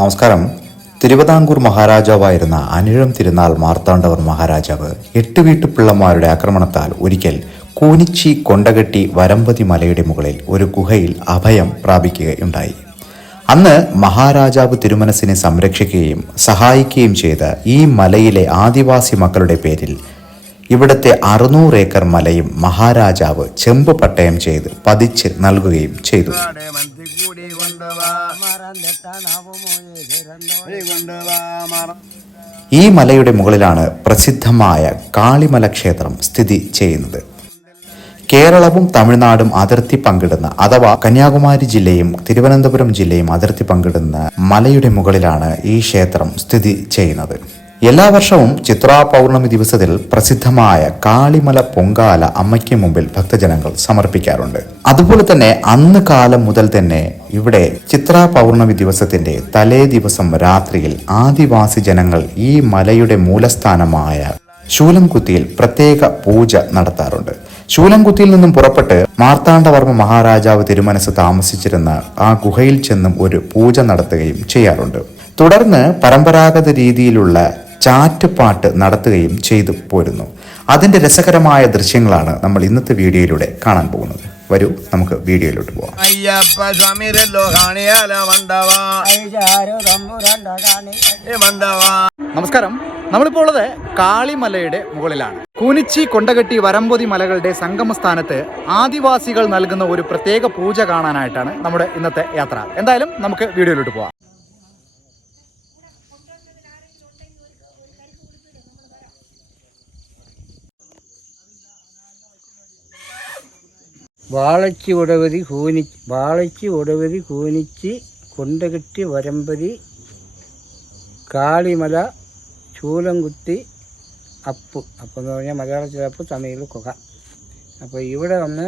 നമസ്കാരം. തിരുവിതാംകൂർ മഹാരാജാവായിരുന്ന അനിഴം തിരുനാൾ മാർത്താണ്ഡവർ മഹാരാജാവ് 8 വീട്ടുപിള്ളമാരുടെ ആക്രമണത്താൽ ഒരിക്കൽ കൂനിച്ചി കൊണ്ടകെട്ടി വരമ്പതി മലയുടെ മുകളിൽ ഒരു ഗുഹയിൽ അഭയം പ്രാപിക്കുകയുണ്ടായി. അന്ന് മഹാരാജാവ് തിരുമനസിനെ സംരക്ഷിക്കുകയും സഹായിക്കുകയും ചെയ്ത ഈ മലയിലെ ആദിവാസി മക്കളുടെ പേരിൽ ഇവിടുത്തെ 600 ഏക്കർ മലയും മഹാരാജാവ് ചെമ്പ് പട്ടയം ചെയ്ത് പതിച്ച് നൽകുകയും ചെയ്തു. ഈ മലയുടെ മുകളിലാണ് പ്രസിദ്ധമായ കാളിമല ക്ഷേത്രം സ്ഥിതി ചെയ്യുന്നത്. കേരളവും തമിഴ്നാടും അതിർത്തി പങ്കിടുന്ന അഥവാ കന്യാകുമാരി ജില്ലയും തിരുവനന്തപുരം ജില്ലയും അതിർത്തി പങ്കിടുന്ന മലയുടെ മുകളിലാണ് ഈ ക്ഷേത്രം സ്ഥിതി ചെയ്യുന്നത്. എല്ലാ വർഷവും ചിത്രാ പൗർണമി ദിവസത്തിൽ പ്രസിദ്ധമായ കാളിമല പൊങ്കാല അമ്മയ്ക്ക് മുമ്പിൽ ഭക്തജനങ്ങൾ സമർപ്പിക്കാറുണ്ട്. അതുപോലെ തന്നെ അന്ന് കാലം മുതൽ തന്നെ ഇവിടെ ചിത്രാ പൗർണമി ദിവസത്തിന്റെ തലേ ദിവസം രാത്രിയിൽ ആദിവാസി ജനങ്ങൾ ഈ മലയുടെ മൂലസ്ഥാനമായ ശൂലംകുത്തിയിൽ പ്രത്യേക പൂജ നടത്താറുണ്ട്. ശൂലംകുത്തിയിൽ നിന്നും പുറപ്പെട്ട് മാർത്താണ്ഡവർമ്മ മഹാരാജാവ് തിരുമനസ് താമസിച്ചിരുന്ന ആ ഗുഹയിൽ ചെന്നും ഒരു പൂജ നടത്തുകയും ചെയ്യാറുണ്ട്. തുടർന്ന് പരമ്പരാഗത രീതിയിലുള്ള ചാറ്റുപാട്ട് നടത്തുകയും ചെയ്തു പോരുന്നു. അതിന്റെ രസകരമായ ദൃശ്യങ്ങളാണ് നമ്മൾ ഇന്നത്തെ വീഡിയോയിലൂടെ കാണാൻ പോകുന്നത്. വരൂ, നമുക്ക് വീഡിയോയിലോട്ട് പോവാം. നമസ്കാരം. നമ്മളിപ്പോൾ ഉള്ളത് കാളിമലയുടെ മുകളിലാണ്. കൂനിച്ചി കൊണ്ടകെട്ടി വരമ്പതി മലകളുടെ സംഗമസ്ഥാനത്ത് ആദിവാസികൾ നൽകുന്ന ഒരു പ്രത്യേക പൂജ കാണാനായിട്ടാണ് നമ്മുടെ ഇന്നത്തെ യാത്ര. എന്തായാലും നമുക്ക് വീഡിയോയിലോട്ട് പോവാം. വാളച്ചി ഉടവതി കൂനിച്ചി കൊണ്ടകെട്ടി വരമ്പതി കാളിമല ശൂലംകുത്തി അപ്പ് എന്ന് പറഞ്ഞാൽ മലയാളത്തിൽ അപ്പ്, തമിഴിൽ കുക. അപ്പോൾ ഇവിടെ വന്ന്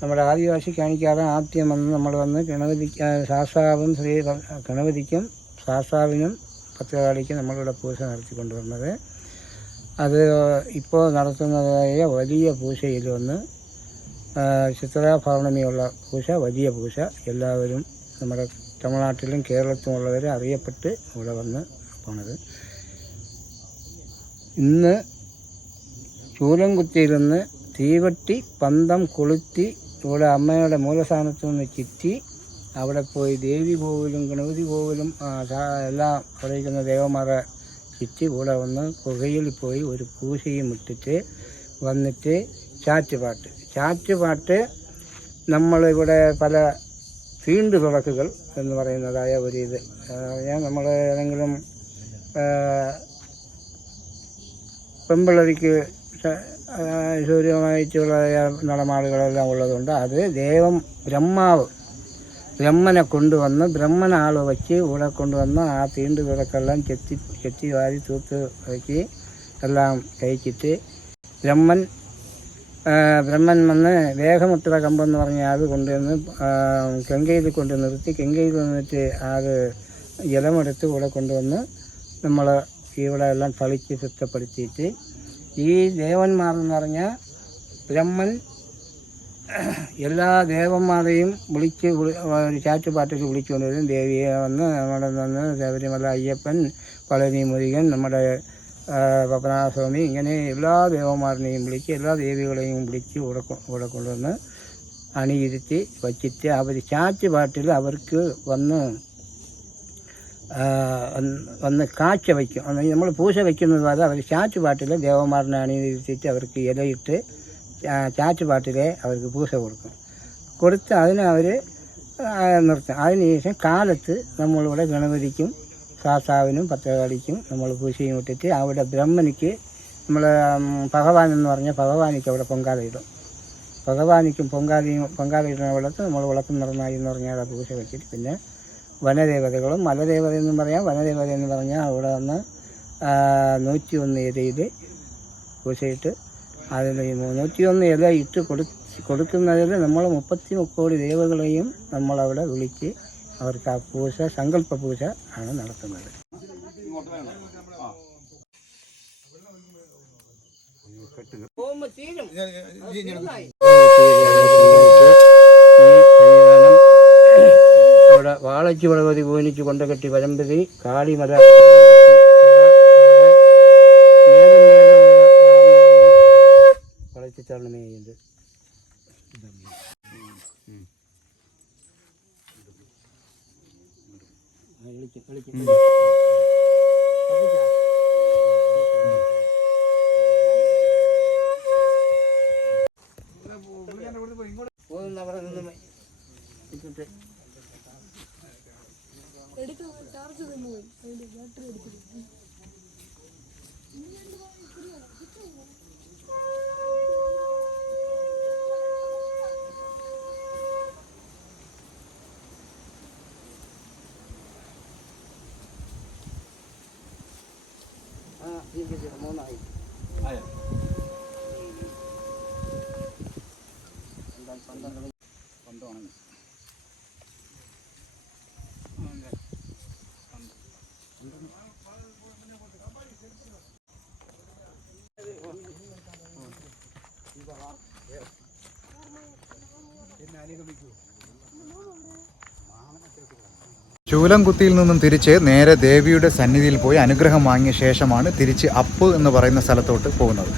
നമ്മുടെ ആദിവാസി കാണിക്കാതെ ആദ്യം വന്ന് നമ്മൾ വന്ന് ഗണപതിക്കും ശാസ്താവിനും പത്രകാളിക്കും നമ്മളിവിടെ പൂജ നടത്തിക്കൊണ്ടുവരുന്നത്. അത് ഇപ്പോൾ നടത്തുന്നതായ വലിയ പൂജയിൽ വന്ന് ചിത്രാ പൗർണമിയുള്ള പൂജ, വലിയ പൂജ. എല്ലാവരും നമ്മുടെ തമിഴ്നാട്ടിലും കേരളത്തിലുമുള്ളവർ അറിയപ്പെട്ട് ഇവിടെ വന്ന് പോണത്. ഇന്ന് ശൂലംകുത്തിയിൽ നിന്ന് തീവട്ടി പന്തം കൊളുത്തി ഇവിടെ അമ്മയുടെ മൂലസ്ഥാനത്തു നിന്ന് ചുറ്റി അവിടെ പോയി ദേവി കോവിലും ഗണപതി കോവിലും എല്ലാം അറിയിക്കുന്ന ദേവന്മാരെ ചുറ്റി ഇവിടെ വന്ന് ഗുഹയിൽ പോയി ഒരു പൂജയും ഇട്ടിട്ട് വന്നിട്ട് ചാറ്റുപാട്ട് നമ്മളിവിടെ പല ഫീൽഡ് തുറക്കുകൾ എന്ന് പറയുന്നതായ ഒരിത് നമ്മൾ ഏതെങ്കിലും പെമ്പിളരിക്ക് ഐശ്വര്യമായിട്ടുള്ള നടമാടുകളെല്ലാം ഉള്ളതുകൊണ്ട് അത് ബ്രഹ്മനെ കൊണ്ടുവന്ന് ബ്രഹ്മനാൾ വച്ച് ഇവിടെ കൊണ്ടുവന്ന് ആ തീണ്ട് തുറക്കെല്ലാം ചെത്തി വാരി തൂത്ത് വയ്ക്ക് എല്ലാം കഴിച്ചിട്ട് ബ്രഹ്മൻ വന്ന് വേഗമുത്ര കമ്പെന്ന് പറഞ്ഞാൽ അത് കൊണ്ടുവന്ന് ഗംഗയിൽ കൊണ്ട് നിർത്തി ഗംഗയിൽ നിന്നിട്ട് അത് ജലമെടുത്ത് ഇവിടെ കൊണ്ടുവന്ന് നമ്മൾ ഇവിടെ എല്ലാം തളിച്ച് ശുദ്ധപ്പെടുത്തിയിട്ട് ഈ ദേവന്മാരെന്ന് പറഞ്ഞാൽ ബ്രഹ്മൻ എല്ലാ ദേവന്മാരെയും വിളിച്ച് ഒരു ചാറ്റുപാട്ടിൽ വിളിച്ചുകൊണ്ട് വരും. ദേവിയെ വന്ന് നമ്മുടെ നിന്ന് ശബരിമല അയ്യപ്പൻ, പളനി മുരുകൻ, നമ്മുടെ പത്മനാഭസ്വാമി, ഇങ്ങനെ എല്ലാ ദേവന്മാരെയും വിളിച്ച് എല്ലാ ദേവികളെയും വിളിച്ച് ഇവിടെ കൊണ്ടുവന്ന് അണിയിരുത്തി വച്ചിട്ട് അവർ ചാറ്റുപാട്ടിൽ അവർക്ക് വന്ന് കാഴ്ച വയ്ക്കും. നമ്മൾ പൂജ വയ്ക്കുന്നത് പോലെ അവർ ചാറ്റുപാട്ടിൽ ദേവന്മാരനെ അണിയിരുത്തിയിട്ട് അവർക്ക് ഇലയിട്ട് ചാറ്റുപാട്ടിലെ അവർക്ക് പൂജ കൊടുത്ത് അതിനെ അവർ നിർത്തും. അതിനുശേഷം കാലത്ത് നമ്മളിവിടെ ഗണപതിക്കും ശാസ്താവിനും പത്രകാളിക്കും നമ്മൾ പൂജയും ഇട്ടിട്ട് അവിടെ ബ്രഹ്മനിക്ക് നമ്മൾ ഭഗവാൻ എന്ന് പറഞ്ഞാൽ ഭഗവാനിക്ക് അവിടെ പൊങ്കാലയിടും. ഭഗവാനിക്കും പൊങ്കാലയിടുന്ന വെള്ളത്ത് നമ്മൾ വിളക്കം നിറഞ്ഞായി എന്ന് പറഞ്ഞാൽ അവിടെ പൂജ വെച്ചിട്ട് പിന്നെ വനദേവതകളും മലദേവത എന്നും പറയാം. വനദേവത എന്ന് പറഞ്ഞാൽ അവിടെ വന്ന് 101 ഇലയിൽ പൂജയിട്ട് അതിൽ 101 ഇല ഇട്ട് കൊടുക്കുന്നതിൽ നമ്മൾ 33 കോടി ദേവകളെയും നമ്മളവിടെ വിളിച്ച് അവർക്ക് ആ പൂജ സങ്കല്പ പൂജ ആണ് നടത്തുന്നത്. വളച്ചു വളവതി പൂനിച്ച് കൊണ്ടകെട്ടി വരമ്പതി കാളിമല വളച്ചിട്ടാണ് ചെയ്യുന്നത്. മൂന്നായി ചൂലംകുത്തിയിൽ നിന്നും തിരിച്ച് നേരെ ദേവിയുടെ സന്നിധിയിൽ പോയി അനുഗ്രഹം വാങ്ങിയ ശേഷമാണ് തിരിച്ച് അപ്പ് എന്ന് പറയുന്ന സ്ഥലത്തോട്ട് പോകുന്നത്.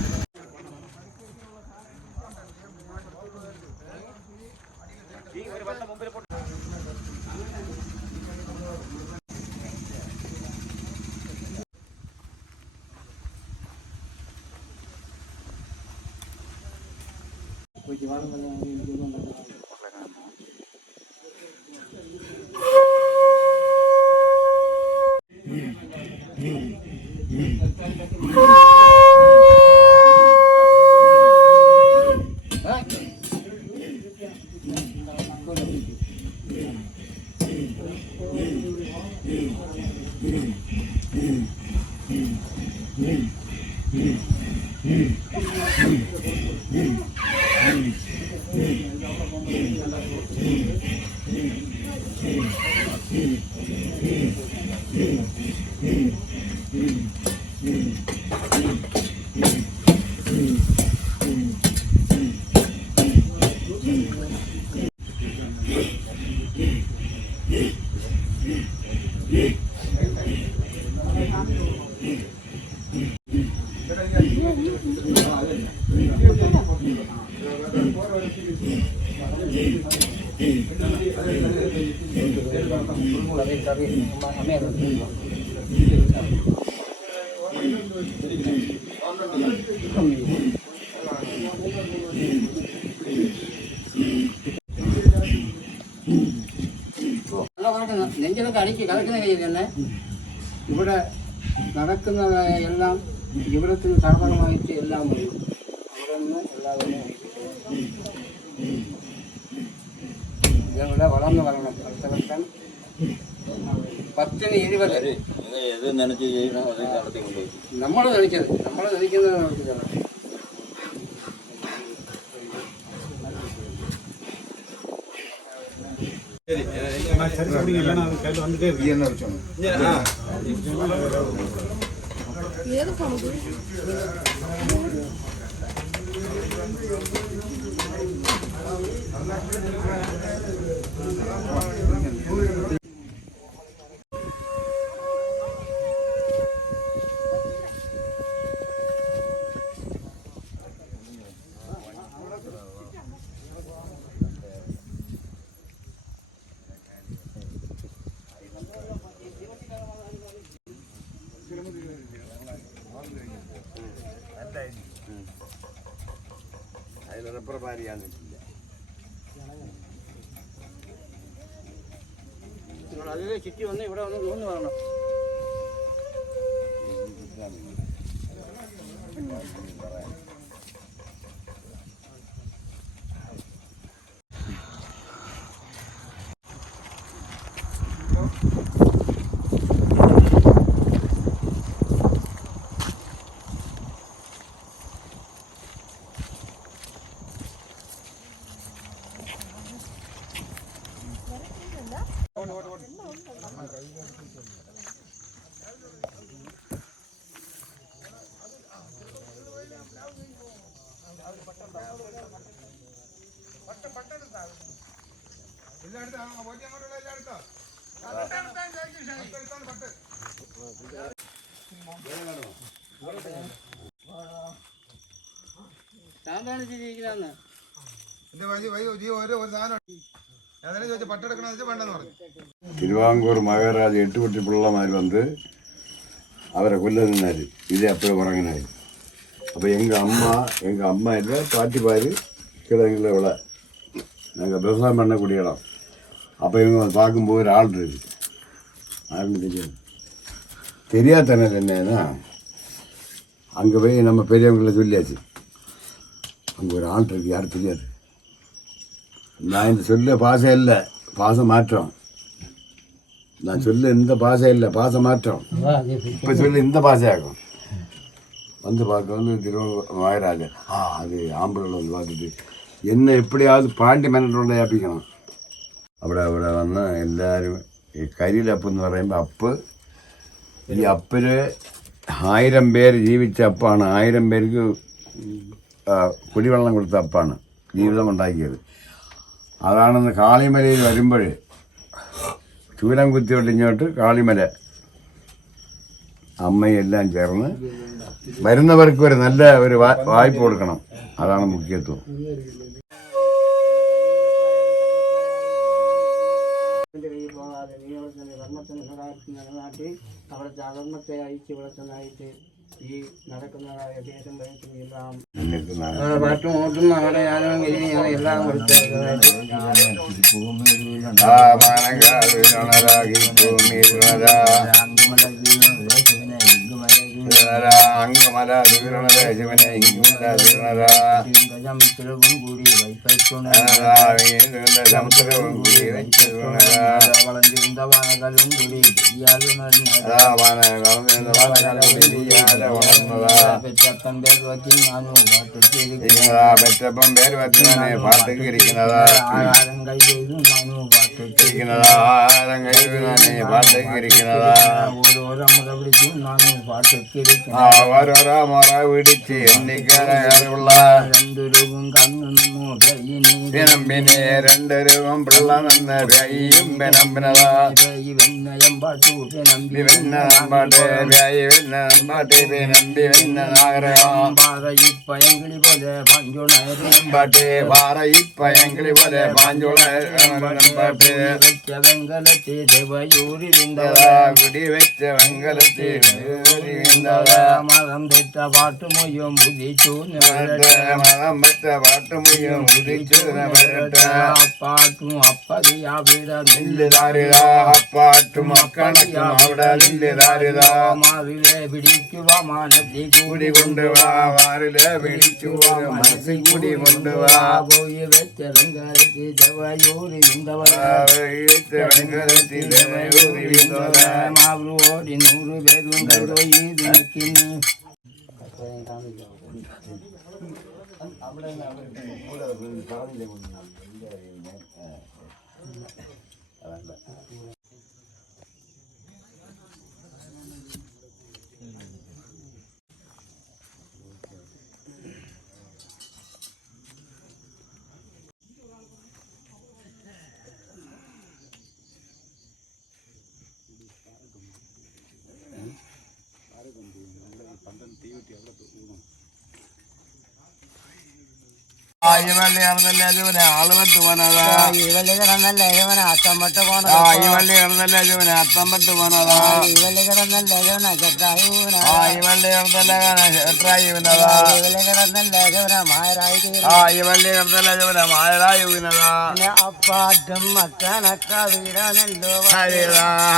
നെഞ്ചിലൊക്കെ അടിച്ച് കളക്കുന്ന കയ്യിൽ തന്നെ ഇവിടെ നടക്കുന്നതായ എല്ലാം ജീവിതത്തിൽ സർവമായിട്ട് എല്ലാം വരും. അവിടെ നിന്ന് എല്ലാവരും ഞങ്ങളുടെ വളർന്നു വരണം. അടുത്ത വർഷം 10-ന് 20 നമ്മൾ നടിക്കുന്നത് നടത്തിക്കണം. അതിൽ റബ്ബർ പാരിയാന്നിട്ടില്ല. നിങ്ങൾ അതിലെ ചുറ്റി വന്ന് ഇവിടെ വന്ന് ഊന്ന് വരണം. തിരുവാങ്കൂർ മഹാരാജ 8 കുട്ടി പിള്ളമാർ വന്ന് அவரை கொல்ல நின்னார். இதே அப்போ உறங்கினார். அப்போ எங்கள் அம்மா இல்லை பாட்டி பாரு கிழங்குல விட நாங்கள் விவசாயம் பண்ணக்கூடிய இடம். அப்போ இவங்க பார்க்கும்போது ஒரு ஆள் இருக்குது. ஆள்னு தெரியாது தானே என்னன்னா அங்கே போய் நம்ம பெரியவங்களை சொல்லியாச்சு. அங்கே ஒரு ஆள் இருக்குது, யாரும் தெரியாது. நான் இந்த சொல்ல பாசை இல்லை, பாசம் மாற்றம். நான் சொல்ல இந்த பாசை இல்லை, பாசம் மாற்றம். இப்போ சொல்லி இந்த பாசையாகும். வந்து பார்க்க வந்து மகாராஜா அது ஆம்பளை வந்து பார்த்துட்டு என்ன எப்படியாவது പാണ്ടി മനോട് ഏൽപ്പിക്കണം. അവിടെ വന്ന് എല്ലാവരും ഈ കരിയിലപ്പം എന്ന് പറയുമ്പോൾ അപ്പ്, ഈ അപ്പില് 1000 പേര് ജീവിച്ച അപ്പാണ്. 1000 പേർക്ക് കുടിവെള്ളം കൊടുത്ത അപ്പാണ് ജീവിതം ഉണ്ടാക്കിയത്. അതാണെന്ന് കാളിമലയിൽ വരുമ്പോൾ ചൂലം കുത്തിയൊട്ടിങ്ങോട്ട് കാളിമല അമ്മയെല്ലാം ചേർന്ന് വരുന്നവർക്ക് ഒരു നല്ല ഒരു വായ്പ കൊടുക്കണം. അതാണ് മുഖ്യത്വം. അവിടുത്തെ അധർമ്മത്തെ അയച്ചു വിളച്ചതായിട്ട് ഈ നടക്കുന്നതായ ദേശം എല്ലാം പാട്ടും ഓട്ടും അവിടെ ഞാനും എല്ലാം അംഗമല ശിവനെ സമുദ്രവും കൂടി വളർന്നിരുന്നവാനകളും കൂടി പെറ്റപ്പം പേര് വയ്ക്കുന്നതാണ് പാട്ടൊക്കെ ഇരിക്കുന്നതാ. ആഹാരം കഴിയുന്നതാണ് പാട്ടൊക്കെ ഇരിക്കുന്നതാ. ഓരോരോ മുറ പിടിച്ച് നാനു പാട്ടൊക്കെ ഇരിക്കുന്നത്. ഓരോരോ മുറ പിടിച്ച് എണ്ണിക്കാനുള്ള 2 രൂപം കണ്ണു പിനമ്പിനെ 2 രൂപം പിള്ള നിന്ന് വ്യായും പിനമ്പിനതാ. വെന്നയം പാട്ടു പിനമ്പി വെന്നം പാട്ട് വ്യായി വെന്നം പാട്ട് പിനമ്പി വെന്ന നാഗരം. പാറയിപ്പയങ്കിളി പോലെ പാഞ്ചുളരം പാട്ട് പാറയിപ്പയങ്കിളി പോലെ പാഞ്ചുളരം പാട്ട്. വെച്ച വെങ്കലത്തെ ദേവയൂരിരുന്നതാ കുടി വെച്ച വെങ്കലത്തെ മതം തെറ്റ പാട്ടുമൊയ്യും പുതിച്ചു മതം വെച്ച പാട്ടുമൊയ്യും പുതിച്ചു അപ്പാട്ടും അപ്പതിയാവിട നെല്ലുതാരിത അപ്പാട്ടും അക്കണക്കും അവിടെ നെല്ലുതാരിത. മാറിലെ പിടിക്കുക മാനത്തിൽ കൂടി കൊണ്ടുവാ മാറിലെ പിടിക്കുക മനസ്സിൽ കൂടി കൊണ്ടുവാ. പോയി വെച്ച വെങ്കലത്തിൽ ദേവയൂരി മാവോടി 100 പേരും കണ്ടോ ഈ നിൽക്കുന്നു. വള്ളി കിടന്നല്ലേ അജുവനെ ആള് പറ്റ് പോനതാ. ഈ വള്ളി കിടന്നല്ലേ അജുവനെ അത്തം പട്ട് പോനതാ. ഈ വള്ളി കിടന്നല്ലേ അജുവനെ അത്തം പട്ട് പോനതാ. ഈ വള്ളി കിടന്നല്ലേ അജുവനെ ചെട്ടായി ഈ വള്ളി കിടന്നല്ലേ ചെട്ടായി വീണതാ. ഈ വള്ളി കിടന്നല്ലേ അജുവനെ മായരായി ഈ വള്ളി കിടന്നല്ലേ അജുവനെ മായരായി വീണതാ. അപ്പാട്ടും മക്കണക്ക വീടാനല്ലോ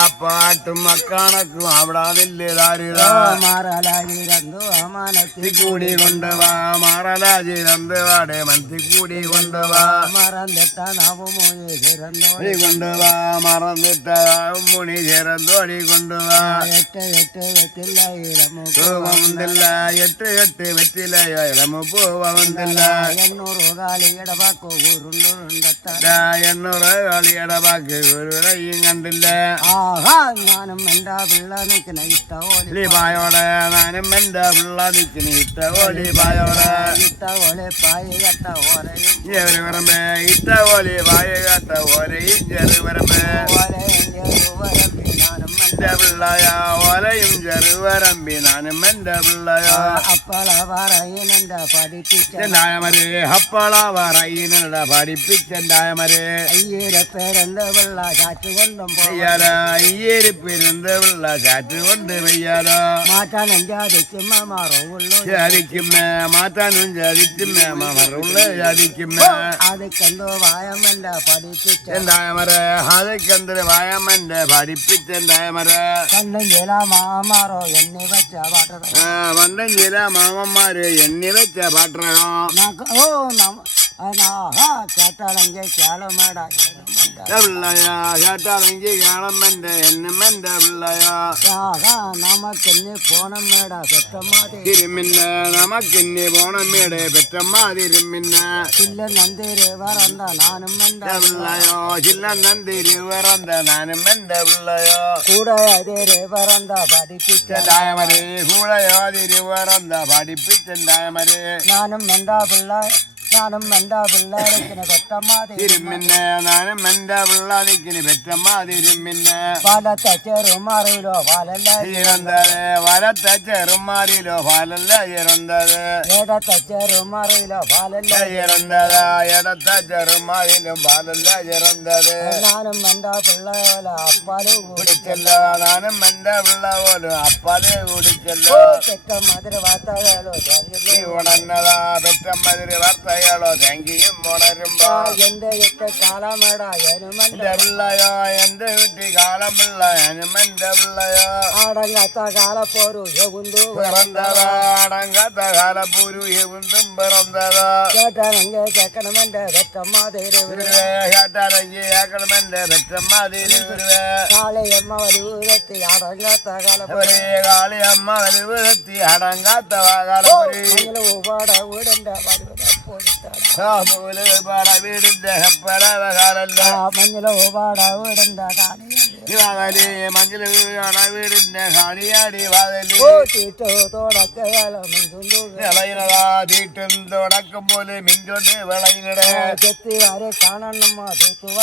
അപ്പാട്ടും മക്കണക്കും അവിടെ നെല്ലുതാരിതാ. മാറലാജി രണ്ടു അമാനത്തിൽ കൂടി കൊണ്ടുവാ മാറലാജി രണ്ടു വാടെ മനസ്സിൽ കൂടി കൊണ്ടുവാ. മറന്നിട്ട നവമോയെ ചേരന്തോടി കൊണ്ടുവാ മറന്നിട്ട മുണി ചേരന്തോടി കൊണ്ടുവാ. 8 വെറ്റില ഇളമു പൂവമുണ്ടില്ല 8 വെറ്റില ഇളമു പൂവമുണ്ടില്ല. 800 കാളിയുടെ പാക്കോ ഉരുണ്ടുണ്ടത്ത 800 കാളിയുടെ പാക്ക് ഉരുളയും കണ്ടില്ല. ആഹാ ഞാനും എൻ്റെ പിള്ള നിൽക്കുന്ന ഇഷ്ടോലി പായോടെ ഞാനും എൻ്റെ പിള്ള നിൽക്കുന്ന ഇഷ്ടോലി പായോടെ ഇഷ്ടോലെ പായ ചെറുപറമ്പ് ഇട്ട പോലെ വായ കട്ട ഓരയും ചെറുപറമ്പ് ചെറുവരമ്പി നാനും എന്റെ പിള്ളയോ അപ്പള പറയുന്നുണ്ട് പഠിപ്പിച്ച ചെണ്ടായമരേ ഹപ്പള പറയിനട പഠിപ്പിച്ചെണ്ടായമരേ അയ്യരപ്പേരെന്ത് പിള്ള ചാച്ചു കൊണ്ടും പെയ്യാല അയ്യേരിപ്പിരുന്ന് പിള്ള ചാറ്റ് കൊണ്ട് പെയ്യാല മാറ്റാൻ എഞ്ചാതിക്കും മാറുള്ളൂ ചതിക്കുമ്മേ മാറ്റാനും ചതിക്കുമ്മേ മറുള്ള ചതിക്കുമ്മേ അതൊക്കെന്തോ വായമല്ല പഠിപ്പിച്ച ചെണ്ടായമരേ അതൊക്കെന്തൊരു വായമന്റെ പഠിപ്പിച്ചെണ്ടായമരേ കണ്ണും ചില മാമാറോ എണ്ണി വെച്ച പാട്ട വണ്ടൻ ചില മാമന്മാര് എണ്ണി വെച്ച പാട്ടറോ ഓ കേട്ടാലെങ്കിൽ കേളമേട പിള്ളയാ ചേട്ടാലെങ്കിൽ കേളമ്മന്റെ എന്നുമെന്റെ പിള്ളയാ നമുക്കെന്നെ പോണം മേട പെട്ടമാതി തിരുമിന്നെ നമുക്കിന്നി പോണമ്മയുടെ പെറ്റമ്മ തിരുമിന്നെ ചില്ല നന്ദിര് വറണ്ട നാനും എന്റെ പിള്ളയോ ചില്ല നന്ദിരി വിറന്ത നാനും എന്റെ പിള്ളയോ കൂടെ അതിര് വറണ്ട പഠിപ്പിച്ച ഡായമരേ കൂടെയോ തിരുവറന്ത പഠിപ്പിച്ചെണ്ടായമരേ ഞാനും എന്റെ പിള്ളേരത്തിന് പെട്ടമാതി തിരുമിന്നെ നാനും എന്റെ പിള്ള നിക്കിന് പെറ്റമ്മ തിരുമിന്നെ പാലത്തെ ചെറുമാറിയിലോ പാലല്ല ചിറന്തത് വലത്തെ ചെറുമാരിലോ പാലല്ല ചിറന്തത് ഏടത്തെ ചെറുമാറിയിലോ പാലല്ല ചിറന്തത് ഇടത്തെ ചെറുമാരിലും പാലല്ല ചിറന്തത് ഞാനും എന്റെ പിള്ളേല അപ്പാല് കുടിച്ചല്ലോ നാനും എന്റെ പിള്ള പോലും അപ്പാല് കുടിച്ചല്ലോ പെറ്റ മധുര വാർത്തകളോ ഈ ഉണർന്നതാ പെറ്റമ്മതിരി വാർത്തകളോ തെങ്കിയും ഉണരുമ്പോ എന്റെ ഇട്ട് കാലമേട എനുമെന്റെ എന്റെ പിള്ളയോ എന്റെ കുട്ടി കാലം പിള്ള എനുമെന്റെ പിള്ളയോ അടങ്ങാത്ത കാലപ്പോരു യകുന്തു പിറന്തതാ അടങ്കാത്ത കാലപ്പൂരു എവുന്തും പിറന്തതാ കേട്ടാണെങ്കിൽ കേൾക്കണമെന്റെ പെറ്റമാതിരി കേട്ടാലെങ്കിൽ കേൾക്കണമെന്റെ പെറ്റമ്മതിരി കാളിയമ്മ വലൂരത്തി അടങ്ങാത്ത കാലപ്പോ ഒരേ കാളിയമ്മ വലുവെത്തി അടങ്കാത്ത കാലപ്പുരി ഉപാട വീടിന്റെ വീടിന്റെ ഹെപ്പലവകാലല്ല മഞ്ഞള ഉപാട വീടിന്റെ വാതലി മഞ്ഞൾ വീടിന്റെ കാണിയാടി വാതലി തീറ്റോ തോടക്കാലം വിളയിനതാ തീട്ടും തുടക്കം പോലെ മിഞ്ചൊണ്ട് വിളയിനടേ ചെത്തി വരെ കാണണം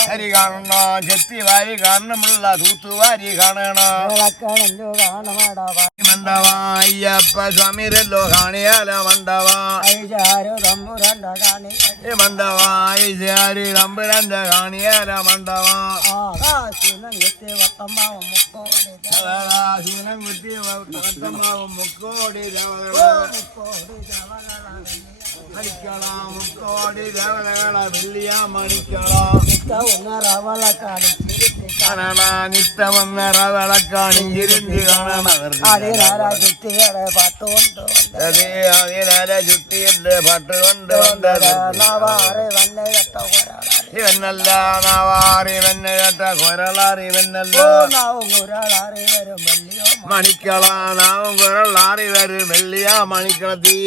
അരി കാണണോ ചെത്തി വാരി കാണണമുള്ള തൂത്തുവാരി കാണണോ വിളക്കണഞ്ഞു കാണമാടാ മണ്ടവാ അയ്യപ്പ സ്വാമിരല്ലോ കാണിയാലോ മണ്ടവാ ഐജാരോ തമ്പുരണ്ട കാണി മണ്ടവാ ഐജാരി തമ്പുരന്റെ കാണിയാലോ മണ്ടവാ ആകാശം എത്തി വട്ടമാവും മുക്കോടി ശൂനം കുത്തി വട്ടമാവും മുക്കോടി മണിക്കളാം മുക്കോടി ദേവതകളെ വെള്ളിയ മണിക്കളാം റവളക്കാണി കാണണ നിത്തമം നിറവിളക്കാണിഞ്ചിരിഞ്ച് അതിനാരാ ചുറ്റികളെ പട്ടുകൊണ്ട് അതിനാലെ ചുട്ടിയല്ലേ പട്ടുകൊണ്ട് നവാറ് വന്നെ കെട്ട ഒരാളാണ് ഇവന്നല്ല നവാറി വെന്നെ കേട്ട കൊരളാറി വെന്നല്ലോ നാവും ഒരാളാറി വരും വലിയോ മണിക്കള നാവും കൊരളാറി വരും വെള്ളിയ മണിക്കളത്തി